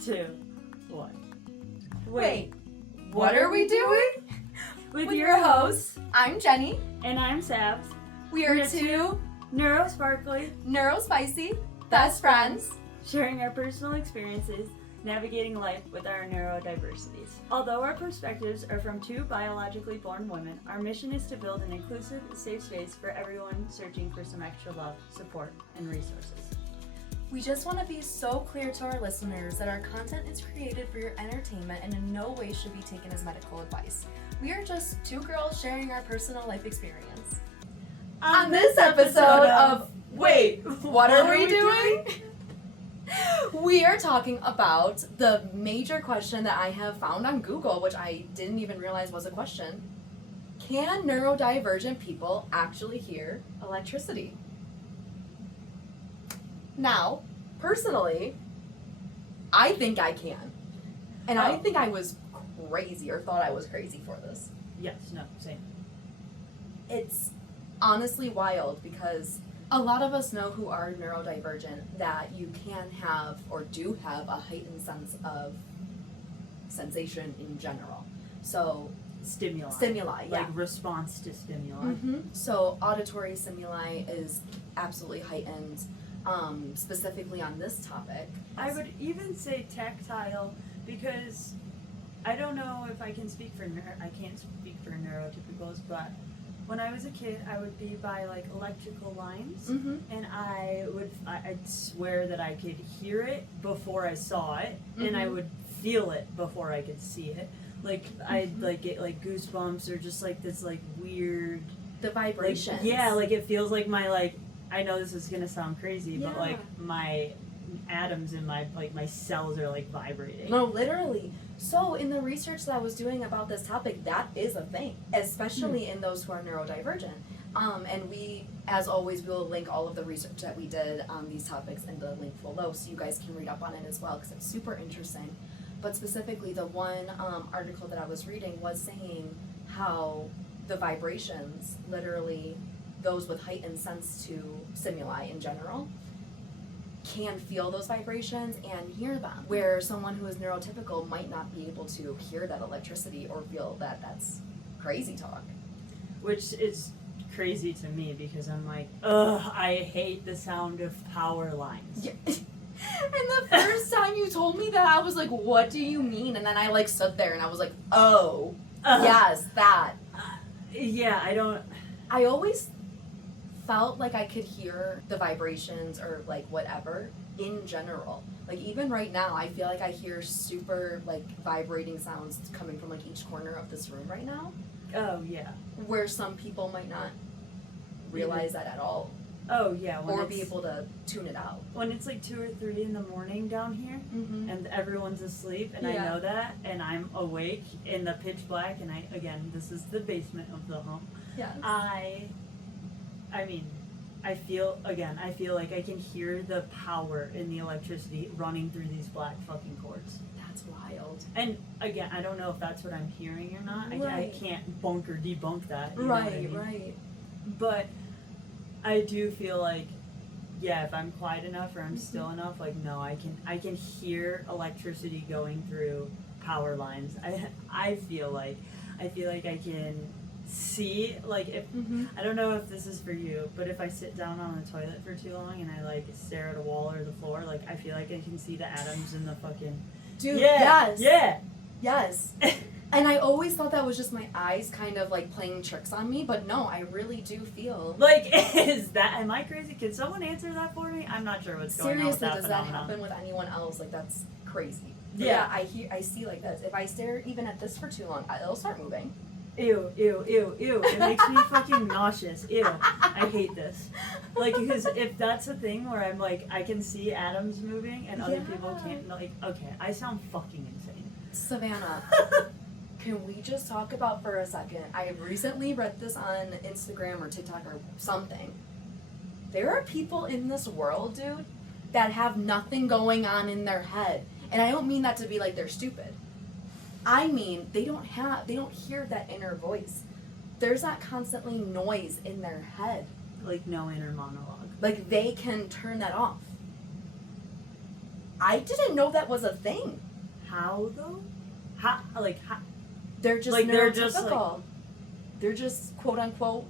2, 1. Wait, what are we doing? With your hosts, I'm Jenny. and I'm Sabs. We are We're two Neurosparkly, neurospicy best friends. sharing our personal experiences, navigating life with our neurodiversities. Although our perspectives are from two biologically born women, our mission is to build an inclusive, safe space for everyone searching for some extra love, support, and resources. We just want to be so clear to our listeners that our content is created for your entertainment and in no way should be taken as medical advice. We are just two girls sharing our personal life experience. On this episode of Wait, what are we doing? We are talking about the major question that I have found on Google, which I didn't even realize was a question. Can neurodivergent people actually hear electricity? Now, personally, I think I can. And I think I was crazy or thought I was crazy for this. Yes, no, same. It's honestly wild because a lot of us know who are neurodivergent that you can have or do have a heightened sense of sensation in general. So Stimuli, yeah. like response to stimuli. Mm-hmm. So auditory stimuli is absolutely heightened, specifically on this topic. I would even say tactile because I don't know if I can speak for I can't speak for neurotypicals, but when I was a kid, I would be by like electrical lines, Mm-hmm. and I'd swear that I could hear it before I saw it, and I Mhm. would feel it before I could see it. Like I'd like get like goosebumps or just like this like weird The vibrations. like it feels like my like I know this is gonna sound crazy, but Yeah. like my atoms in my like my cells are like vibrating. No, literally. So in the research that I was doing about this topic, that is a thing, especially in those who are neurodivergent. And we, as always, will link all of the research that we did on these topics in the link below, so you guys can read up on it as well, because it's super interesting. But specifically, the one article that I was reading was saying how the vibrations, literally those with heightened sense to stimuli in general, can feel those vibrations and hear them, where someone who is neurotypical might not be able to hear that electricity or feel that that's crazy talk. Which is crazy to me because I'm like, ugh, I hate the sound of power lines. Yeah. And the first time you told me that, I was like, what do you mean? And then I like stood there and I was like, oh, yes, that. Yeah, I always felt like I could hear the vibrations or like whatever in general. Like even right now, I feel like I hear super like vibrating sounds coming from like each corner of this room right now, oh yeah. where some people might not realize that at all Oh yeah. or be able to tune it out. When it's like 2 or 3 in the morning down here Mm-hmm. and everyone's asleep and Yeah. I know that and I'm awake in the pitch black and this is the basement of the home. Yes. I mean, I feel like I can hear the power in the electricity running through these black fucking cords. That's wild. And again, I don't know if that's what I'm hearing or not. I Right. can't bunk or debunk that. You know what I mean? Right. But I do feel like, yeah, if I'm quiet enough or I'm still enough, like no, I can hear electricity going through power lines. I feel like I can see like if Mm-hmm. I don't know if this is for you, but if I sit down on the toilet for too long and I like stare at a wall or the floor, like I feel like I can see the atoms in the fucking Dude, yeah, yes. Yes. And I always thought that was just my eyes kind of like playing tricks on me, but no, I really do feel. Like, am I crazy? Can someone answer that for me? I'm not sure what's going on with Seriously, that does that phenomenon. happen with anyone else? Like that's crazy. But Yeah. I see like this. If I stare even at this for too long, it'll start moving. Ew. It makes me fucking nauseous. Ew. I hate this. Like, because if that's a thing where I'm like, I can see atoms moving and other people can't, like, okay, I sound fucking insane. Savannah, can we just talk about for a second? I recently read this on Instagram or TikTok or something. There are people in this world, dude, that have nothing going on in their head. And I don't mean that to be like they're stupid. I mean, they don't hear that inner voice. There's not constantly noise in their head. Like, no inner monologue. Like, they can turn that off. I didn't know that was a thing. How though? How They're just Like, neurotypical. they're just, They're just quote unquote,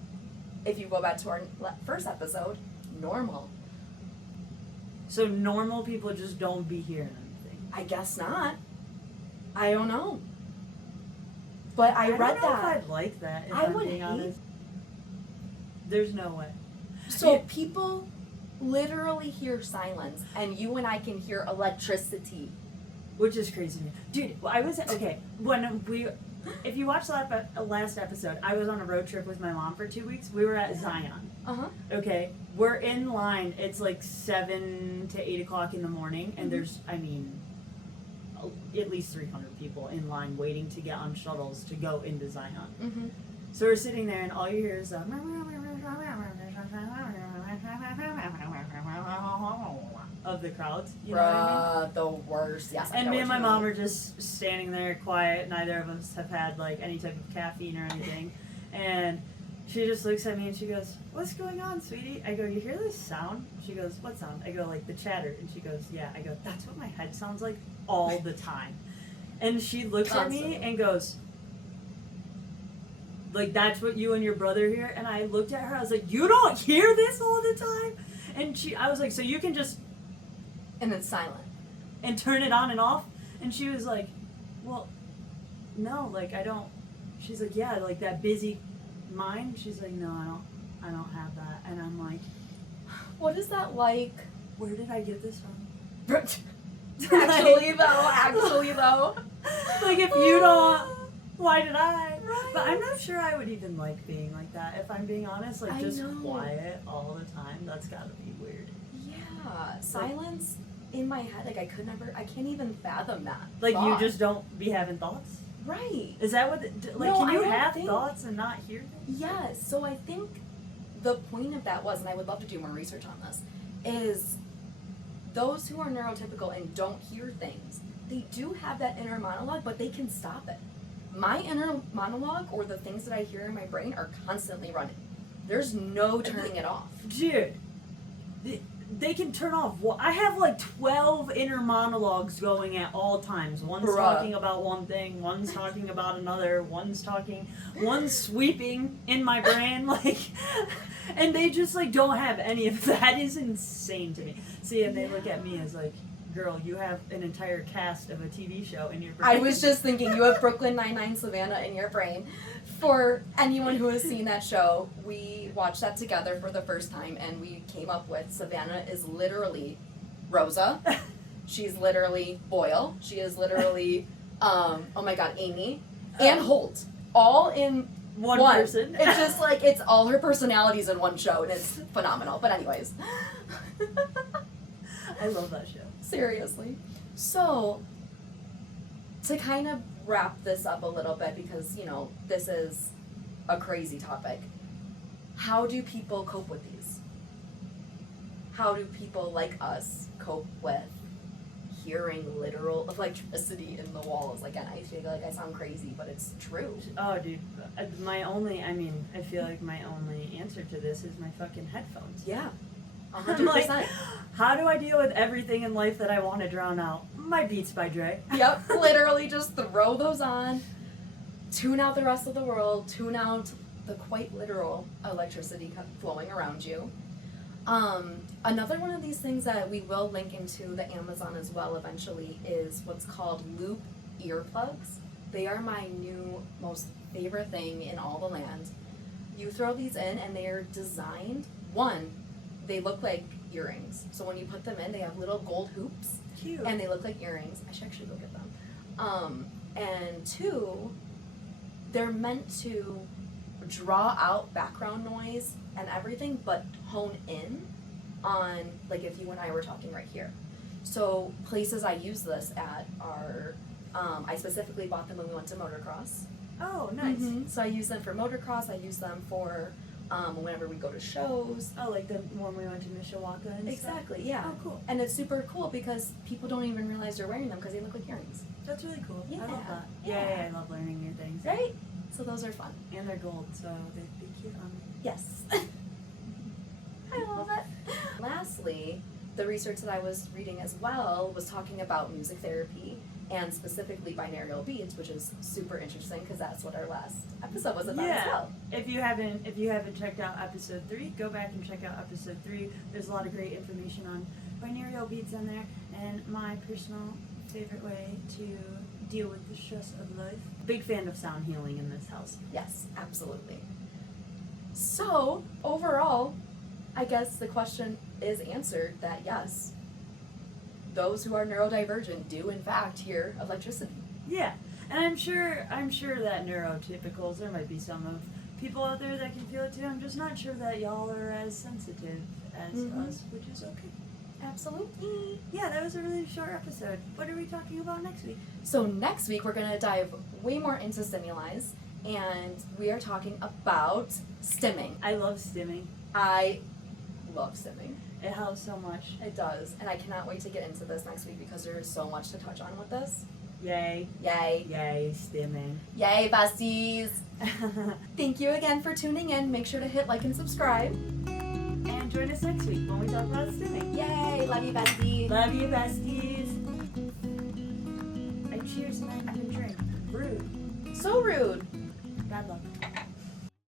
if you go back to our first episode, normal. so normal people just don't be hearing anything. I guess not. I don't know. But I read don't know that. if I'd like that. If I I'm would being hate- honest. There's no way. So Yeah. people literally hear silence, and you and I can hear electricity. Which is crazy to me. Dude, I was, okay, if you watched the last episode, I was on a road trip with my mom for 2 weeks. We were at Zion. Uh-huh. Okay, we're in line. It's like 7 to 8 o'clock in the morning, and there's, at least 300 people in line waiting to get on shuttles to go into Zion. Mm-hmm. So we're sitting there, and all you hear is of the crowds. You know what I mean? The worst. Yes. I And know me what and my you mom mean. are just standing there quiet. Neither of us have had like any type of caffeine or anything. And she just looks at me and she goes, "What's going on, sweetie?" I go, "You hear this sound?" She goes, "What sound?" I go, "Like the chatter." And she goes, "Yeah." I go, "That's what my head sounds like all the time." And she looks at me Constantly. and goes, "Like that's what you and your brother hear?" And I looked at her. I was like, "You don't hear this all the time?" And I was like, "So you can just And it's silent. and turn it on and off?" And she was like, "Well, no, like I don't." She's like, "Yeah, like that busy mind." She's like, "No, I don't have that." And I'm like, What is that like? "Where did I get this from?" Actually though. Like if you don't, why did I? Right. But I'm not sure I would even like being like that. If I'm being honest, like I just know. quiet all the time. That's gotta be weird. Yeah, silence in my head, like I can't even fathom that. Like thought. you just don't be having thoughts. Right. Is that what? Like, No, can I you don't have think- thoughts and not hear them? Yes, so I think the point of that was, and I would love to do more research on this, is those who are neurotypical and don't hear things, they do have that inner monologue, but they can stop it. My inner monologue, or the things that I hear in my brain, are constantly running. There's no turning it off. Dude, they can turn off. I have like 12 inner monologues going at all times. One's Bruh. talking about one thing, one's talking about another, one's sweeping in my brain, like, and they just like don't have any of that. Is insane to me. See, and they look at me as like, "Girl, you have an entire cast of a TV show in your brain." I was just thinking, you have Brooklyn Nine-Nine Savannah in your brain. For anyone who has seen that show, we watched that together for the first time, and we came up with Savannah is literally Rosa. She's literally Boyle. She is literally, oh my god, Amy. And Holt. All in one one. person. It's just like, it's all her personalities in one show, and it's phenomenal. But anyways. I love that show. Seriously. So, to kind of wrap this up a little bit, because, you know, this is a crazy topic, how do people cope with these? How do people like us cope with hearing literal electricity in the walls? Again, I feel like I sound crazy, but it's true. Oh, dude. I feel like my only answer to this is my fucking headphones. Yeah. I'm 100%. like, how do I deal with everything in life that I want to drown out? My Beats by Dre. Yep, literally just throw those on, tune out the rest of the world, tune out the quite literal electricity flowing around you. Another one of these things that we will link into the Amazon as well eventually is what's called loop earplugs. They are my new most favorite thing in all the land. You throw these in and they are designed, one, they look like earrings. So when you put them in, they have little gold hoops. Cute. And they look like earrings. I should actually go get them. And two, they're meant to draw out background noise and everything, but hone in on, like, if you and I were talking right here. So places I use this at are, I specifically bought them when we went to motocross. Oh, nice. So I use them for motocross. I use them for whenever we go to shows. Oh, like the one we went to Mishawaka and Exactly, yeah. stuff? Oh, cool. And it's super cool because people don't even realize they're wearing them because they look like earrings. That's really cool. I love Yeah. that. Yeah. Yeah, I love learning new things. Right? So those are fun. And they're gold, so they'd be cute on me. Yes. I love it. Lastly, the research that I was reading as well was talking about music therapy and specifically binaural beats, which is super interesting because that's what our last episode was about as well. If you haven't checked out episode 3, go back and check out episode 3. There's a lot of great information on binaural beats on there, and my personal favorite way to deal with the stress of life. Big fan of sound healing in this house. Yes, absolutely. So, overall, I guess the question is answered that yes, those who are neurodivergent do in fact hear electricity. Yeah, and I'm sure that neurotypicals, there might be some of people out there that can feel it too. I'm just not sure that y'all are as sensitive as us, which is okay. Absolutely. Yeah, that was a really short episode. What are we talking about next week? So next week we're going to dive way more into stimuli, and we are talking about stimming. I love stimming. I love stimming. It helps so much. It does, and I cannot wait to get into this next week because there is so much to touch on with this. Yay. Yay. Yay, stimming. Yay, besties. Thank you again for tuning in. Make sure to hit like and subscribe. And join us next week when we talk about stimming. Yay, love you, bestie. Love you, besties. I cheers and I can drink. Rude. So rude. Bad luck.